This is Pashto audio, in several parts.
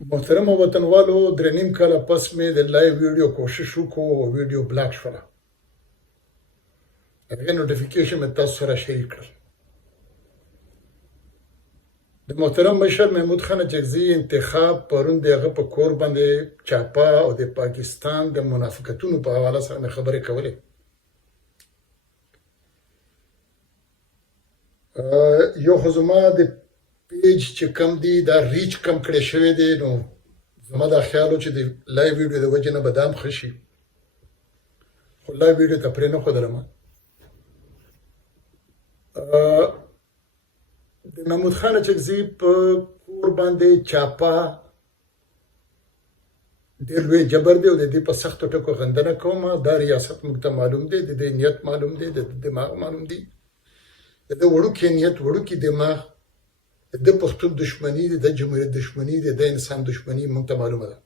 محترم وطنوالو درې نیم کاله پس مې د لایو ویډیو کوشش وکړو او ویډیو بلاک شوله. هغې نوټیفیکیشن مې تاسو سره شریک کړل. د محترم مشر محمود خان اچکزي انتخاب پرون د هغه په کور باندې چاپه او د پاکستان د منافقتونو په حواله سره مې خبرې کولې. یو خو زما د پیج چې کم دی دا ریچ کم کړی شوی دی، نو زما دا خیال و چې د لایو ویډیو د وجې نه به دا هم ښه شي، خو لایو ویډیو ته پرې نه ښودلم. د محمود خان اچکزي په کور باندې چاپه ډېر لوی جبر دی او د دې په سختو ټکو غندنه کومه. دا ریاست موږ ته معلوم دی، د دې نیت معلوم دی، د دماغ معلوم دی، د ده وړوکی نیت، وړوکی دماغ، د پښتون دشمنی دی، د جمهوریت دشمنی دی، د انسان دشمنی موږ ته معلومه ده.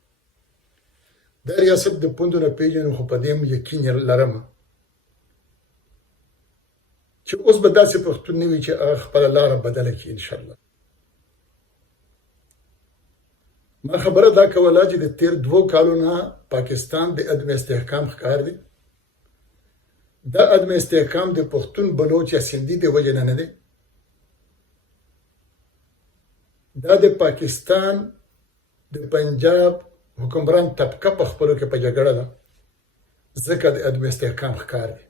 دا ریاست د پوندو نه پیژنو، خو په دې هم یقین لرم چې اوس به داسې پښتون نه وي چې هغه خپله لاره بدله کړي انشاءالله. ما خبره دا کوله چې د تیر 2 کالو نه پاکستان د عدم استحکام ښکار دی. دا عدم استحکام د پښتون، بلوچ یا سندي د وجې نه دی، دا د پاکستان د پنجاب حکمران طبقه په خپلو کې په جګړه ده، ځکه د عدم استحکام ښکار دی.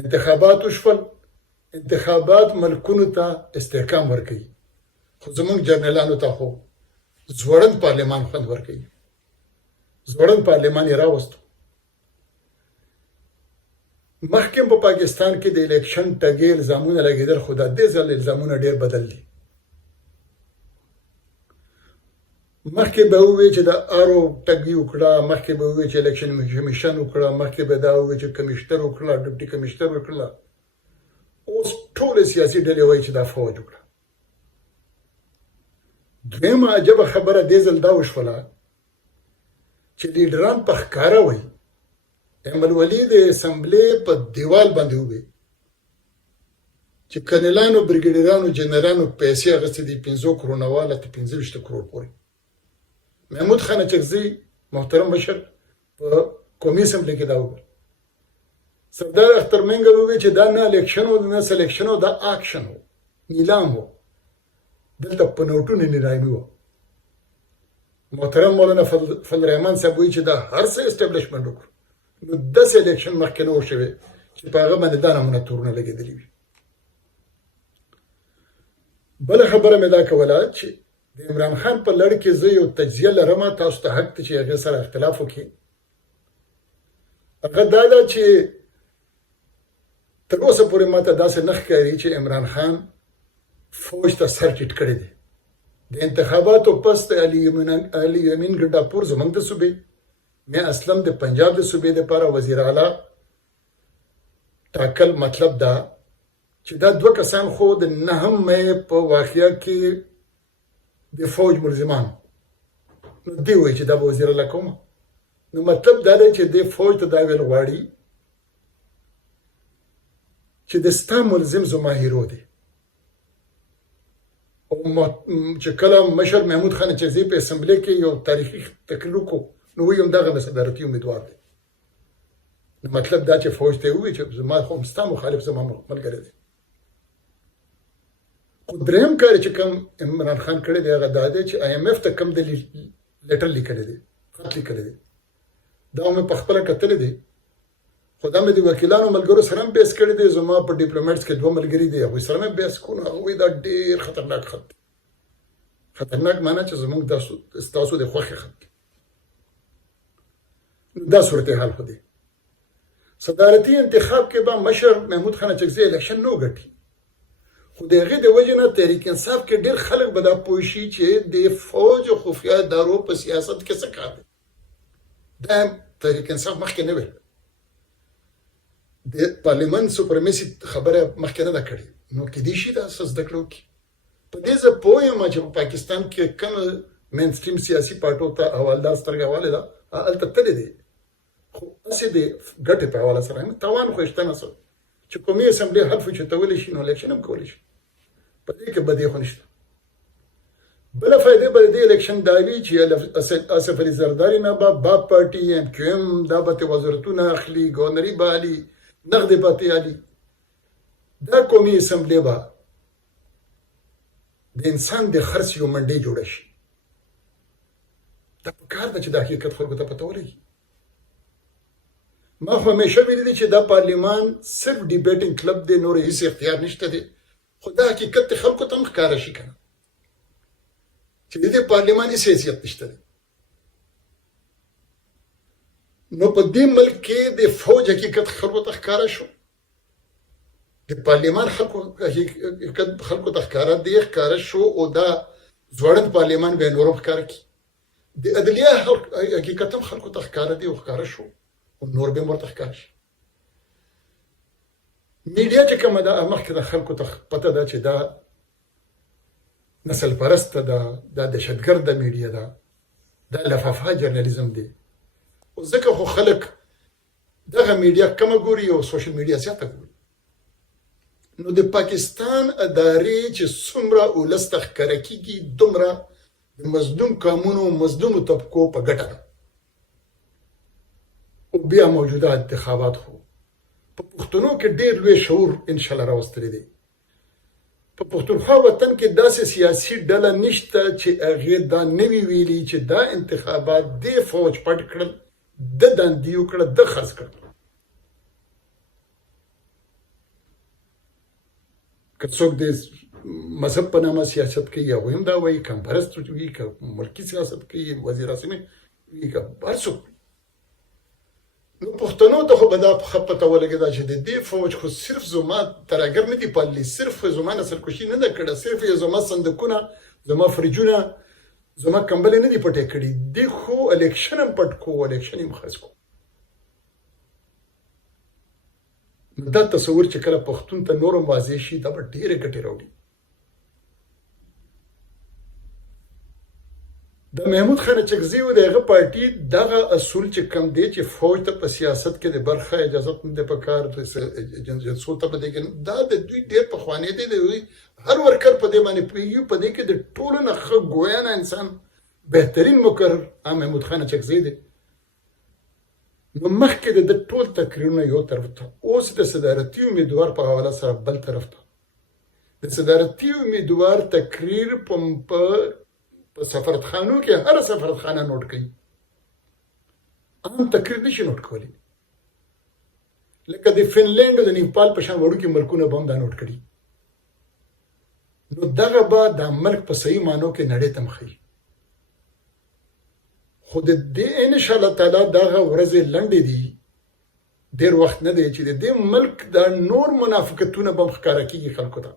انتخابات وشول، انتخابات ملکونو ته استحکام ورکوي، خو زمونږ جرنیلانو ته خو ځوړند پارلمان خوند ورکوي. ځوړند پارلمان یې راوستو. مخکې په پاکستان کې د الیکشن ټګي الزامونه لګېدل، خو دا دې ځل الزامونه ډېر بدل دي. مخکې به ووایي چې د آرو ټګي وکړه، مخکې به ووایي چې الیکشن کمیشن وکړه، مخکې به دا ووایي چې کمیشنر وکړه، ډپټي کمیشنر وکړه. اوس ټولې سیاسي ډلې وایي چې دا فوج وکړه. دویمه عجبه خبره دې ځل دا وشوله چې لیډران په ښکاره وایي. احمد ولي د اسمبلې په دیوال باندې ووایي چې کنلانو، بریګیډیرانو، جنرالانو پیسې اخیستې دي 5 کروړ نه واله تر 25 کروړ پورې. محمود خان اچکزي محترم مشر په قومي اسمبلې کې دا وویل. سردار اختر منګل وویل چې دا نه الیکشن و، نه سلیکشن و، دا اکشن و، نیلام و. دلته په نوټونو نیلامي وه. محترم مولانا فضل الرحمن صاحب وایي چې دا هر څه اسټابلیشمنټ وکړو، نو داسې الیکشن مخکې نه و شوی چې په هغه باندې دا نمونه تورونه لګېدلي وي. بله خبره مې دا کوله چې د عمران خان په لړ کې زه یو تجزیه لرم، تاسو ته حق دی چې هغې سره اختلاف وکړي. هغه دا ده چې تر اوسه پورې ماته داسې نه ښکاري چې عمران خان فوج ته سر ټیټ کړی دی. د انتخاباتو پس د علي یمین ګنډاپور زموږ د صوبې، مې اسلم د پنجاب د صوبې دپاره وزیر اعلی ټاکل، مطلب دا چې دا 2 کسان خو د 9 مې په واقعه کې د فوج ملزمان، نو دی وایي چې دا به وزیر اعلی کومه. نو مطلب دا دی چې د فوج ته دا ویل غواړي چې د ستا ملزم زما هیرو دی. او چې کله مشر محمود خان اچکزي په اسمبلې کې یو تاریخي تقریر وکړو، نو وایي همدغه د صدارتي امیدوار دی. نو مطلب دا چې فوج ته یې ووایي چې زما خو ستا مخالف زما ملګری دی. خو درېیم کار چې کوم عمران خان کړی دی هغه دا دی چې IMF ته کوم د لیټر لیکلی دی، خط لیکلی دی، دا مې په خپله کتلی دی. خو دا مې د وکیلانو ملګرو سره هم بحث کړی دی. زما په ډیپلوماټس کې 2 ملګري دي، هغوی سره مې بحث کوو. هغوی دا ډېر خطرناک خط دی. خطرناک معنا چې زموږ ستاسو د خوښې خط دی. دا صورتحال خو دی. صدارتي انتخاب کې به مشر محمود خان اچکزي الیکشن نو ګټي، خو د هغې د وجې نه تحریک انصاف کې ډېر خلک به دا پوه شي چې د فوج او خفیه ادارو په سیاست کې څه کار دی. دا تحریک انصاف مخکې نه ویل، د پارلمان سوپرمیسي خبره مخکې نه ده کړې، نو کیدای شي دا څه زده کړه وکړي. په دې زه پوه یم چې په پاکستان کې کومه مینسټریم سیاسي پارټو ته حوالدار سترګې حوالې ده، هلته تللی دی، خو هسې د ګټې په حواله سره تاوان خو شته نه څه چې قومي اسمبلې حلف اوچتولی شي، نو الیکشن هم کولی شي. په دې کې بدې خو نشته. بله فائدې به د دې الیکشن دا وي چې اسف علي زرداري نه به باب پارټي ایم کیو ایم دا به وزارتونه اخلي ګورنري به علي نغدې به علي دا قومي اسمبلی به د انسان د خرڅ یو منډۍ جوړه شي دا پکار ده چې د حقیقت خلکو ته پته ولګي ما خو همیشه ویلي دي چې دا پارلیمان صرف ډیبیټینګ کلب دی نور هیڅ اختیار نشته دی خو دا حقیقت خلکو ته هم ښکاره شي که نه چې د دې پارلیمان هیڅ حیثیت نشته دی نو په دې ملک کې د فوج حقیقت خلکو ته ښکاره شو د پارلیمان حقیقت خلکو ته ښکاره شو او دا ځوړند پارلیمان به نور هم ښکاره کړي د عدلیه حقیقت هم خلکو ته ښکاره دی او ښکاره شو او نور به هم ورته ښکاره شي میډیا چې کومه ده مخکې د خلکو ته پته ده چې دا نسل پرسته ده دا دهشتګرده میډیا ده دا لفافه جرنالیزم دی او ځکه خو خلک دغه میډیا کمه ګوري او سوشل میډیا زیاته ګوري نو د پاکستان ادارې چې څومره ولس ته ښکاره کېږي دومره د مظلوم قومونو مظلومو طبقو په ګټه ده او بیا موجوده انتخابات خو په پښتنو کې ډېر لوی شعور انشاءالله راوستلی دی په پښتونخوا وطن کې داسې سیاسي ډله نشته چې هغې دا نه وي ویلي چې دا انتخابات دې فوج پټ کړل د دندې وکړه د خرڅ کړل که څوک د مذهب په نامه سیاست کوي هغوی هم دا وایي کم پرست وي که ملکي سیاست کوي وزیر اعظم وي که هر څوک نو پښتنو ته خو به دا ښه پته ولګېده چې د دې فوج خو صرف زما ترهګر نه دي پاللي صرف زما نسلکشي نه ده کړې صرف یې زما صندوقونه زما فریجونه زما کمبلې نه دي پټې کړي دې خو الیکشن هم پټ کو الیکشن هم خرڅ کو دا تصور چې کله پښتون ته نور هم واضح شي دا به ډېرې ګټې راوړي د محمود خان چکزي او د هغه پارټي دغه اصول چې کم دی چې فوج ته په سیاست کې د برخه اجازت نه دی پکار جنسو ته په دې کې دا د دوی ډېر پخوانی دی هر ورکر په دې باندې پوهېږي په دې کې د ټولو نه ښه ګویانه انسان بهترین مقرر محمود خان چکزي دی نو مخکې د ټول تقریرونه یو طرف ته اوس د صدارتي امیدوار په حواله سره بل طرف ته د صدارتي امیدوار تقریر په سفارتخانو کې هر سفارتخانه نوٹ کوي عام تقریر نشي نوٹ کولی لکه د فنلینډ او د نیپال په شان وړوکي ملکونه به هم دا نوٹ کړي نو دغه به دا ملک په صحیح معنو کې نړۍ ته مخوي خو د دې انشاءالله تعالی دغه ورځې لنډې دي ډېر وخت نه دی چې د دې ملک دا نور منافقتونه به هم ښکاره کېږي خلکو ته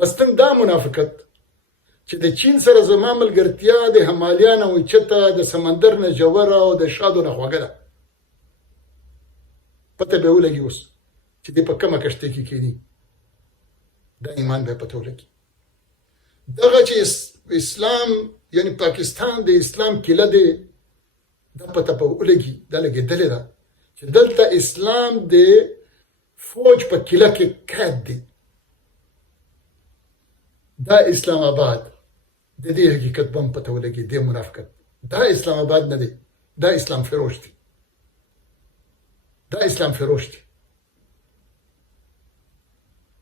مثلاً دا منافقت چې د چین سره زما ملګرتیا د همالیا نه اوچته د سمندر نه ژوره او د شادو نه خوږه ده پته به ولګي اوس چې دې په کومه کښتۍ کې کښېني دا ایمان به پته ولګي دغه چې اسلام یعنی پاکستان د اسلام کیله دی دا پته به ولګي دا لګېدلې ده چې دلته اسلام د فوج په کیله کې قید دی دا اسلام آباد د دې حقیقت به هم پته ولګي دې منافقت دا اسلام آباد نه دی دا اسلام فروش دی دا اسلام فروش دی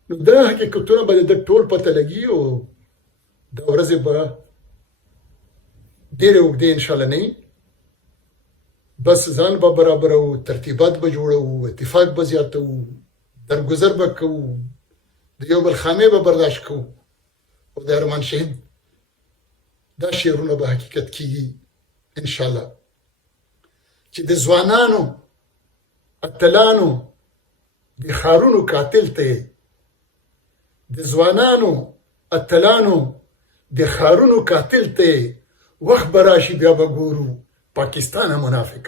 نو دا حقیقتونه به د ټول پته لګي او دا ورځې به ډېرې اوږدې انشاءالله نه وي بس ځان به برابروو ترتیبات به جوړوو اتفاق به زیاتوو درګذر به کوو د یو بل خامې به برداشت کوو او د ارمان شهید دا شعرونه به حقیقت کیږي انشاءالله چې د ځوانانو اتلانو د ښارونو قاتل ته د ځوانانو اتلانو د ښارونو قاتل ته وخت به راشي بیا به ګورو پاکستان منافق